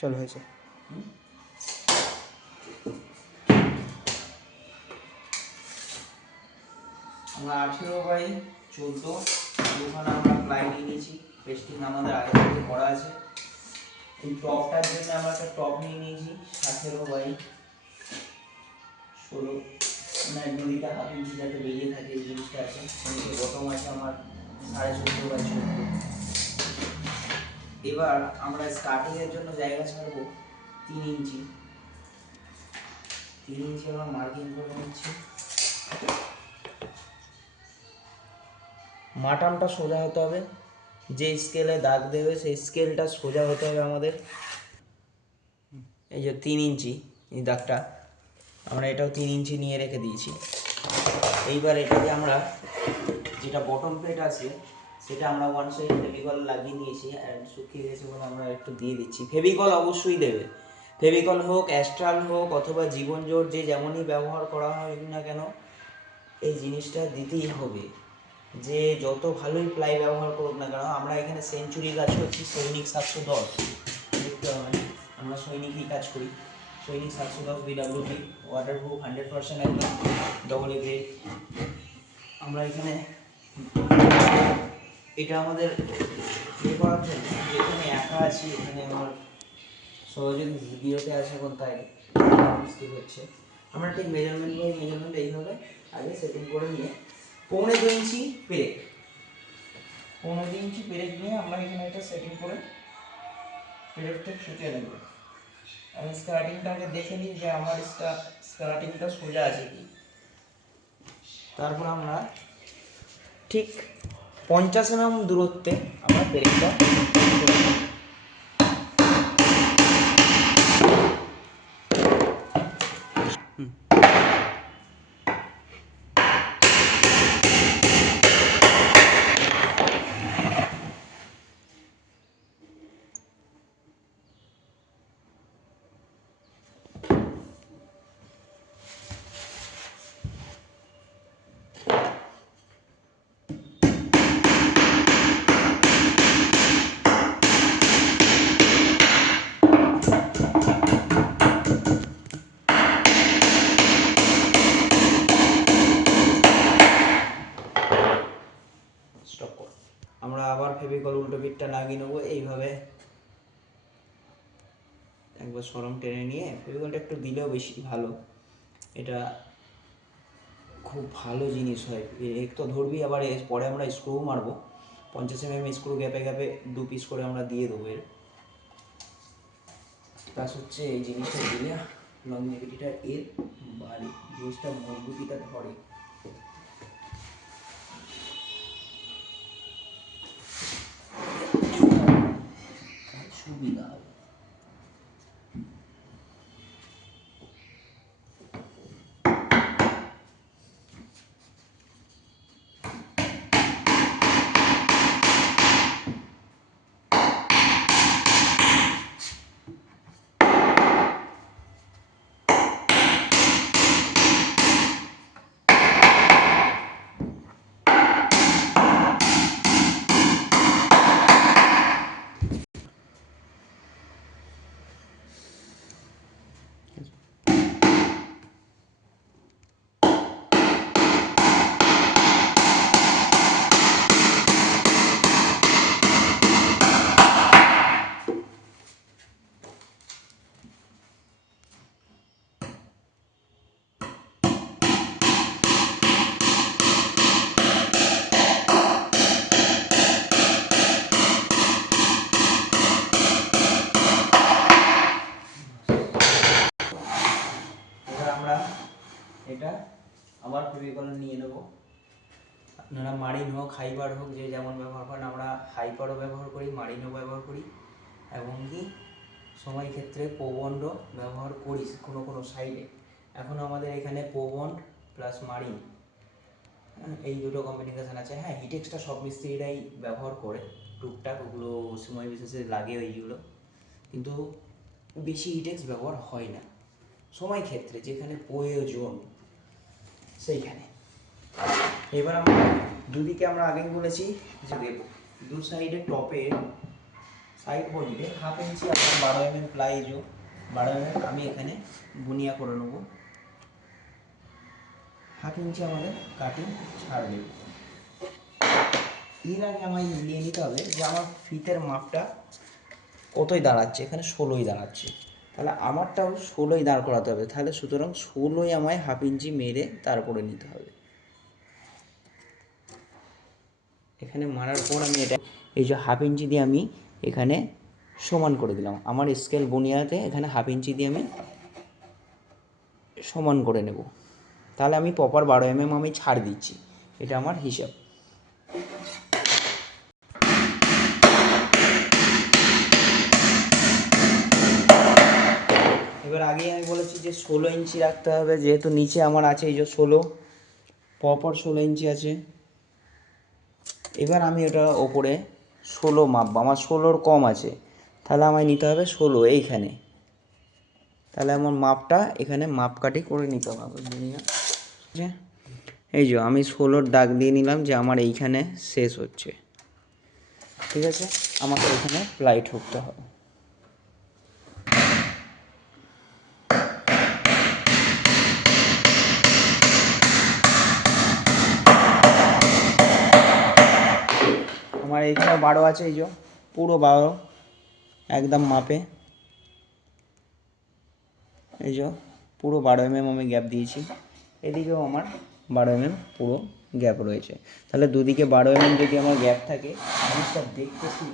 চল হয়েছে। আমরা 18x14 দুখানা আমরা প্লাই নিয়ে নিয়েছি। পেস্টিং আমাদের আগে থেকে করা আছে। এই টপটার জন্য আমরা একটা টপ নিয়ে নিয়েছি 18x16, মানে দুইটা হাফ ইঞ্চি যাতে বেরিয়ে থাকে এই জিনিসটা আছে। এদিকে বটম আছে আমার 14.5x14। এবার আমরা স্টার্টিং এর জন্য জায়গা ছাড়বো 3 ইঞ্চি। 3 ইঞ্চি আমরা মার্কিং করে নিচ্ছি। মাটামটা সোজা হতে হবে, যে স্কেলে দাগ দেবে সেই স্কেলটা সোজা হতে হবে আমাদের। এই যে 3 ইঞ্চি এই দাগটা, আমরা এটাও 3 ইঞ্চি নিয়ে রেখে দিয়েছি। এইবার এটাকে আমরা যেটা বটম প্লেট আছে সেটা আমরা ওয়ান সাইড ফেভিকল লাগিয়ে নিয়েছি, অ্যান্ড শুকিয়ে গেছে বলে আমরা একটু দিয়ে দিচ্ছি। ফেভিকল অবশ্যই দেবে, ফেভিকল হোক, অ্যাস্ট্রাল হোক অথবা জীবন জোর, যে যেমনই ব্যবহার করা হয় না কেন এই জিনিসটা দিতেই হবে। যে যত ভালোই প্লাই ব্যবহার করুক না কেন, আমরা এখানে সেঞ্চুরি কাজ করছি, সৈনিক 710 দেখতে হবে, আমরা সৈনিকই কাজ করি। সৈনিক 710 BWP ওয়াটারপ্রুফ 100% একদম ডবল এ গ্রেড। আমরা এখানে এটা আমাদের ইয়ে করার জন্য যেখানে একা আছি, এখানে আমার সহযোগী ভিডিওতে আছে এখন তাই মুশকিল হচ্ছে। আমরা ঠিক মেজারমেন্ট বাই মেজারমেন্ট এইভাবে আগে সেটিং করে নিয়ে 2.5 ইঞ্চি পেরেক, 2.5 ইঞ্চি পেরেক নিয়ে আমরা এখানে এটা সেটিং করে পেরেকটা শুকিয়ে নেব। আমি স্টার্টিংটা আগে দেখে নিই যে আমার স্টার্টিংটা সোজা আছে কি। তারপর আমরা ঠিক 50 mm দূরত্বে আমরা পেরেকটা স্টপ করব। আমরা আবার ফেভিকল উল্টো পিঠটা লাগিয়ে নেবো এইভাবে। একবার সরম টেনে নিয়ে ফেভিকলটা একটু দিলেও বেশি ভালো, এটা খুব ভালো জিনিস হয়। এক তো ধরবি, আবার পরে আমরা স্ক্রু মারবো 50 mm স্ক্রু গ্যাপে গ্যাপে 2 পিস করে আমরা দিয়ে দেবো। এর প্লাস হচ্ছে এই জিনিসটা দিলে লংজিভিটিটা এর বাড়ে, জিনিসটা মজবুতিটা ধরে। সুবিধা হবে। এটা আবার ফেভিকল নিয়ে নেব। আপনারা মারিন হোক হাইপার হোক যে যেমন ব্যবহার করেন, আমরা হাইপারও ব্যবহার করি, মারিনও ব্যবহার করি, এবং কি সময় ক্ষেত্রে পোবন্ডও ব্যবহার করি কোনো কোনো সাইডে। এখন আমাদের এখানে পোবন্ড প্লাস মারিন এই দুটো কম্বিনেশন আছে। হ্যাঁ, হিটেক্সটা সব মিস্ত্রিরাই ব্যবহার করে টুকটাক, ওগুলো সময় বিশেষে লাগে ওইগুলো, কিন্তু বেশি হিটেক্স ব্যবহার হয় না সময় ক্ষেত্রে যেখানে প্রয়োজন সেইখানে। এবার আমরা দুদিকে আমরা আগেই বলেছি যে দেবো, দু সাইডে টপে সাইড বডিতে 1/2 ইঞ্চি আপনার 12 প্লাই 12 আমি এখানে বুনিয়া করে নেব। 1/2 ইঞ্চি আমাদের কাটিং ছাড় দেব। এর আগে আমায় মিলিয়ে নিতে হবে যে আমার ফিতের মাপটা কতই দাঁড়াচ্ছে, এখানে 16ই দাঁড়াচ্ছে, তাহলে আমারটাও 16ই দাঁড় করাতে হবে। তাহলে সুতরাং 16ই আমায় 1/2 ইঞ্চি মেরে তারপরে নিতে হবে। এখানে মারার পর আমি এটা এই যে 1/2 ইঞ্চি দিয়ে আমি এখানে সমান করে দিলাম। আমার স্কেল বুনিয়াতে এখানে 1/2 ইঞ্চি দিয়ে আমি সমান করে নেব। তাহলে আমি প্রপার 12 আমি ছাড় দিচ্ছি, এটা আমার হিসাব। এবার আগেই আমি বলেছি যে 16 ইঞ্চি রাখতে হবে, যেহেতু নিচে আমার আছে এই যে 16, প্রপার 16 ইঞ্চি আছে। এবার আমি এটা ওপরে 16 মাপবো, আমার 16র কম আছে, তাহলে আমায় নিতে হবে 16 এইখানে। তাহলে আমার মাপটা এখানে মাপকাঠি করে নিতে হবে। এই যে আমি 16র দাগ দিয়ে নিলাম যে আমার এইখানে শেষ হচ্ছে, ঠিক আছে। আমাকে এখানে প্লাই ঠুকতে হবে। আমার এইখানে 12 আছে, এই যে পুরো 12 একদম মাপে, এই যে পুরো 12 আমি গ্যাপ দিয়েছি। এদিকেও আমার 12 পুরো গ্যাপ রয়েছে। তাহলে দুদিকে 12 যদি আমার গ্যাপ থাকে, জিনিসটা দেখতে ঠিক